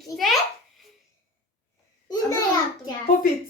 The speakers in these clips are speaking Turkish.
birlikte Yine Ama yapacağız. Popit.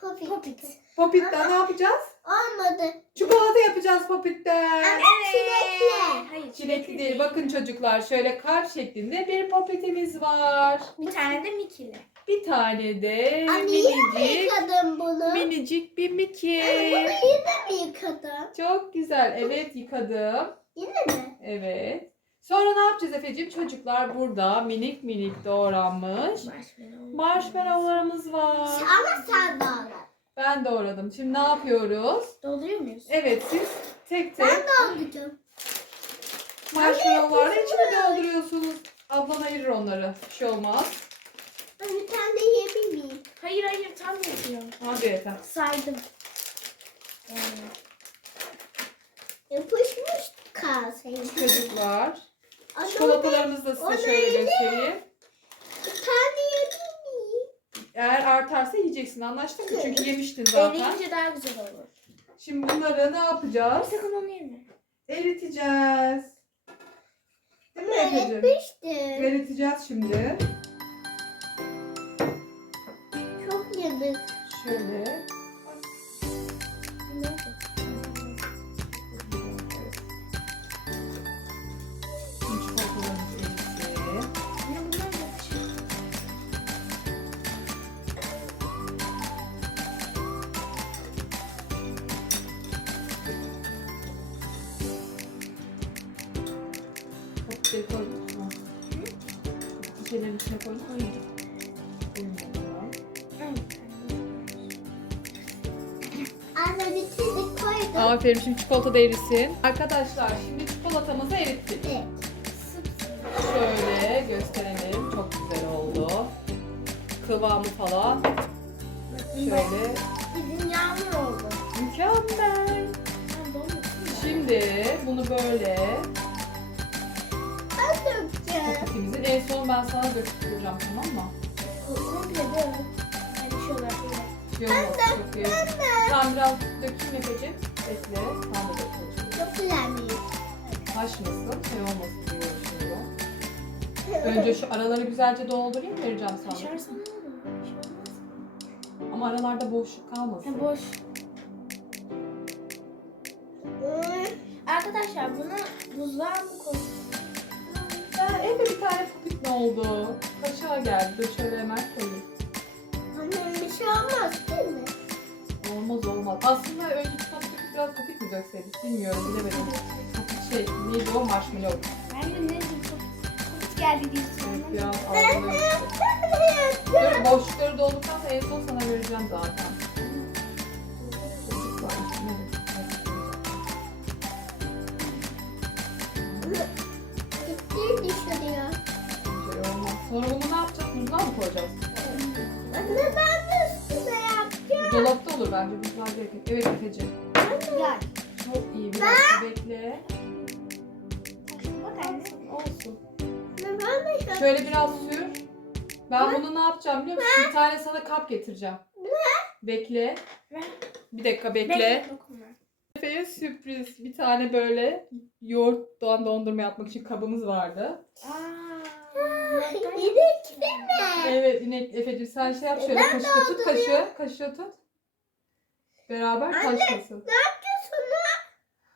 Popit. popit. Popitten ne yapacağız? Olmadı. Çikolata yapacağız popitten. Evet. Çilekli. Hayır Çilekli değil. Bakın çocuklar şöyle kalp şeklinde bir popitimiz var. Bir tane de Mikili. Bir tane de Anne mi minicik, yıkadın bunu? minicik bir Bunu Mickey. yine mi yıkadın? Çok güzel. Evet yıkadım. Yine mi? Evet. Sonra ne yapacağız Efe'ciğim? Çocuklar burada minik minik doğranmış Marshmallow. marshmallowlarımız var. Ama sen al. Ben doğradım. Şimdi ne yapıyoruz? Dolduruyor muyuz? Evet siz tek tek Ben de alacağım. marshmallowlarla içine dolduruyorsunuz. Ablan ayırır onları. Bir şey olmaz. Ben bir tane de yiyebilir miyim? Hayır hayır tam yapıyor. Hadi Efe. Saydım. Yapışmış kalsaydı. Çocuklar. Çikolatalarımızı da size şöyle göstereyim. Bir tane yiyebilir miyim? Eğer artarsa yiyeceksin anlaştık mı? Çünkü yemiştin zaten. yiyince daha güzel olur. Şimdi bunları ne yapacağız? Sakın onu yeme. Eriteceğiz. Değil mi Efe'cim? Yapıştı. Eriteceğiz şimdi. Çok yedik. Şöyle. İçine koyduk mu? Koymadım. Az önce çizik koydum. Aferin şimdi çikolata da erisin. Arkadaşlar şimdi çikolatamızı erittik. Evet. Şöyle gösterelim. Çok güzel oldu. Kıvamı falan. Şöyle. Bizim yağmur oldu. Mükemmel. Şimdi bunu böyle dökeceğim. popitimizin en son ben sana döktüreceğim tamam mı? Komple de. Yani şu olarak. Şey olmasın çok iyi. Tamam biraz dökeyim Efe'cim. Bekle. Sen de dök. Çok güzelmiş. Taşmasın. Şey olmasın diye uğraşıyorum. Önce şu araları güzelce doldurayım vereceğim sana. Bir şey. Ama aralarda boşluk kalmasın. Ha, boş. Arkadaşlar bunu buzluğa mı koyalım? Ha, evde bir tane popit ne oldu? Kaşığa geldi. Dur şöyle hemen koyayım. Annem bir şey olmaz değil mi? Olmaz olmaz. Aslında önce çikolata biraz popit mi dökseydik bilmiyorum bilemedim. Popit şey neydi o marshmallow. Ben de ne geldi diye Evet, biraz. Dur boşlukları dolduktan sonra en son sana vereceğim zaten. Bunu ne yapacağız? Buzluğa mı koyacağız? Anne ben de üstüne yapacağım. Dolapta olur bence buzluğa gerek yok. Evet Efe'ciğim. Gel. Çok iyi. Bir dakika bekle. Bak anne. Olsun. Ben de yapacağım. Şöyle biraz sür. Ben bunu ne yapacağım biliyor musun? Bir tane sana kap getireceğim. Bekle. Bir dakika bekle. Efe'ye sürpriz. Bir tane böyle yoğurttan dondurma yapmak için kabımız vardı. Aa. İnek değil mi? Evet inek Efe'cim sen şey yap şöyle Ben kaşıkla tut kaşığı. Kaşığı tut. Beraber Anne. Ne yapıyorsun lan?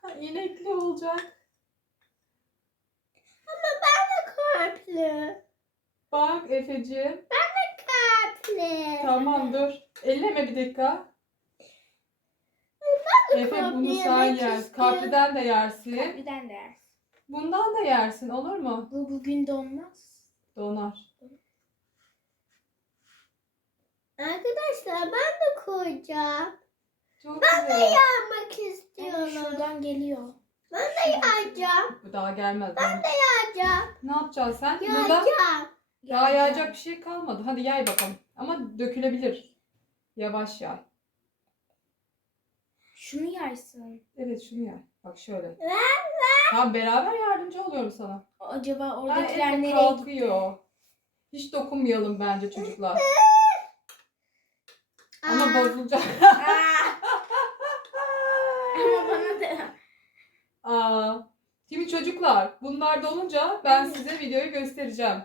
Ha, inekli olacak. Kalpli. Bak Efe'cim. Kalpli. Tamam dur. Elleme bir dakika. Efe bunu sen yemek yersin. istiyorum. Kapriden de yersin. Birden de yer. Bundan da yersin olur mu? Bu bugün donmaz. Donar. Arkadaşlar ben de koyacağım. Çok Ben de güzel. yapmak Yani istiyorum. şuradan geliyor. Ben de yağacağım. Bu daha gelmez. Yağacağım. Ne yapacaksın sen? Burada Yağacağım. daha yayacak bir şey kalmadı. Hadi yay bakalım. Ama dökülebilir. Yavaş yay. Şunu yaysın. Evet şunu yay. Bak şöyle. Ver, Tamam beraber yardımcı oluyorum sana. Acaba Ay, oradakiler Efe nereye kalkıyor. Hiç dokunmayalım bence çocuklar. Ama bozulacak. Ama bana da. Aa. Şimdi çocuklar bunlar dolunca ben size videoyu göstereceğim.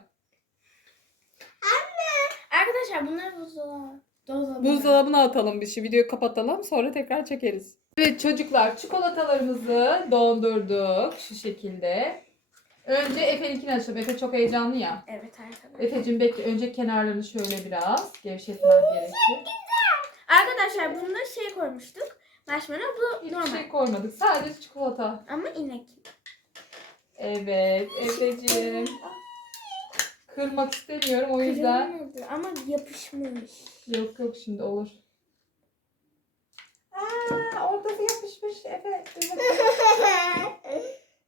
Arkadaşlar bunları. Buzdolabı. Buzdolabına atalım bir şey. Videoyu kapatalım sonra tekrar çekeriz. Evet çocuklar çikolatalarımızı dondurduk şu şekilde. Önce Efe'ninkini açalım. Efe çok heyecanlı ya. Evet arkadaşlar. Efe'cim bekle. Önce kenarlarını şöyle biraz gevşetmem gerekir. Arkadaşlar bunda şey koymuştuk. Marshmallow bu Hiçbir normal. şey koymadık. Sadece çikolata. Ama inek. Evet Efe'cim. Kırmak istemiyorum o yüzden. Kırılmadı ama yapışmış. Yok yok şimdi olur. Aa, ortası yapışmış Efe.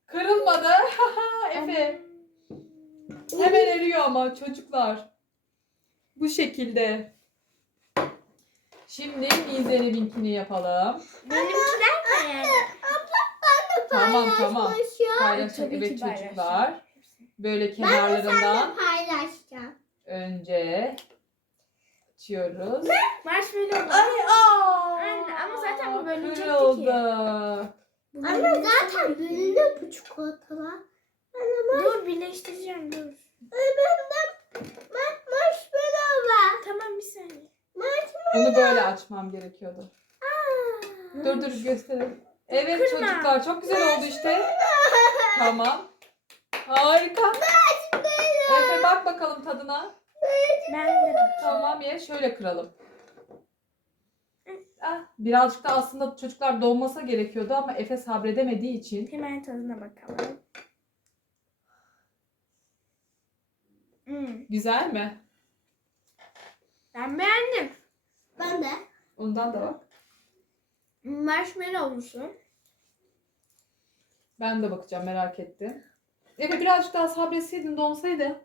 Kırılmadı. Efe. Hemen eriyor ama çocuklar. Bu şekilde. Şimdi Mize'ninkini yapalım. Benimkiler ne yani? Tamam tamam. Paylaşıyor. Paylaşın Tabii ki evet paylaşın. çocuklar. Böyle Ben de kenarlarından paylaşacağım. önce açıyoruz. Marshmallow. Ay aa! Anne, ama zaten bu bölünecekti ki. Kırıldı. Anne zaten bölünüyor bu çikolatalar. Dur birleştireceğim dur. Ben marshmallow var. Tamam bir saniye. Bunu böyle açmam gerekiyordu. Dur Dur dur gösterelim. Evet Kırma. çocuklar çok güzel oldu işte. Tamam. Harika. Efe bak bakalım tadına. Ben de. Tamam ye şöyle kıralım. Ah, birazcık da aslında çocuklar donmasa gerekiyordu ama Efe sabredemediği için. Hemen tadına bakalım. Hmm, Güzel mi? ben beğendim. Ben de. Ondan da bak. Marshmallow'lusu. Ben de bakacağım merak ettim. Efe birazcık daha sabretseydin donsaydı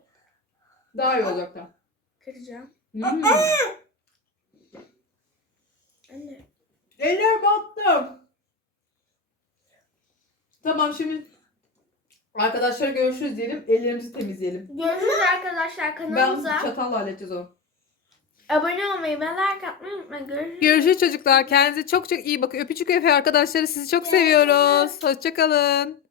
daha iyi olacaktı. Kıracağım. Hmm. Anne. Eller battı. Tamam şimdi arkadaşlar görüşürüz diyelim. Ellerimizi temizleyelim. Görüşürüz arkadaşlar Ben kanalımıza. çatalla halledeceğiz o. Abone olmayı ve like atmayı unutmayın. Görüşürüz. Görüşürüz çocuklar. Kendinize çok çok iyi bakın. Öpücük Efe arkadaşları sizi çok seviyoruz. Hoşçakalın.